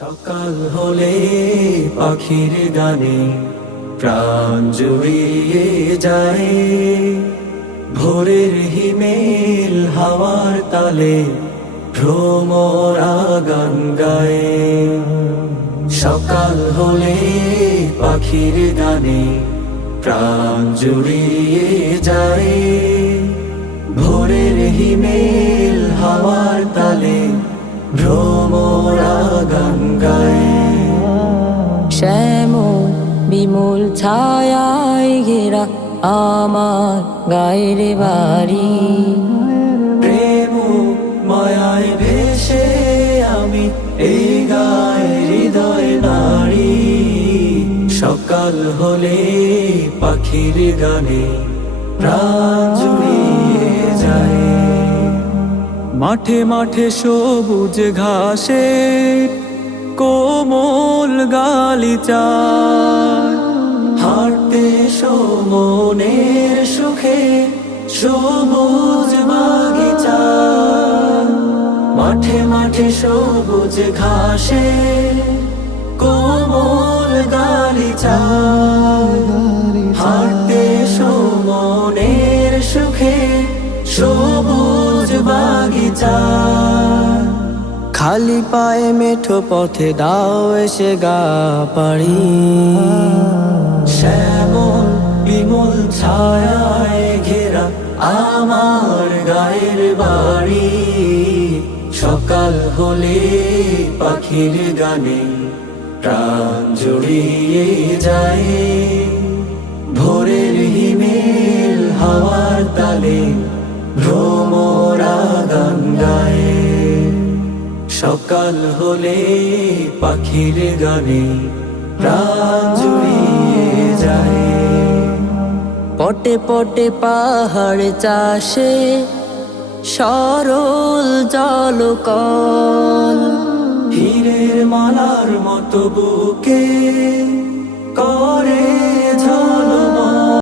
সকাল হলে পাখির গানে প্রাণ জুড়িয়ে যায়। ভোরের হিমেল হাওয়ার তালে ভ্রমরা গান গায়। সকাল হলে পাখির গানে প্রাণ জুড়িয়ে যায়। ভোরের হিমেল ভ্রমরা গান গায় শ্যামল বিমূল ছায়ায় ঘেরা আমার গায়ের বাড়ি প্রেম মায়ায় ভেসে আমি এই গায়ে হৃদয় নারী। সকাল হলে পাখির গানে প্রাণ মাঠে মাঠে সবুজ ঘাসে কোমল গালিচা হাঁটতে সমনের সুখে, সবুজ বাগিচা। মাঠে মাঠে সবুজ ঘাসে কোমল গালিচা হাঁটতে সমনের সুখে, সবুজ খালি পায়ে মেঠো পথে দাও এসে গা পাড়ি। শ্যামল বিমল ছায়ায় ঘেরা আমার গায়ের বাড়ি। সকাল হলে পাখির গানে প্রাণ জুড়িয়ে যায়। ভোরের হিমেল হাওয়ার তালে ভ্রমরা সকাল হলে পাখির গানে প্রাণ জুড়িয়ে যায়। পটে পটে পাহাড় চাষে সরল জলকল। হীরের মালার মতো বুকে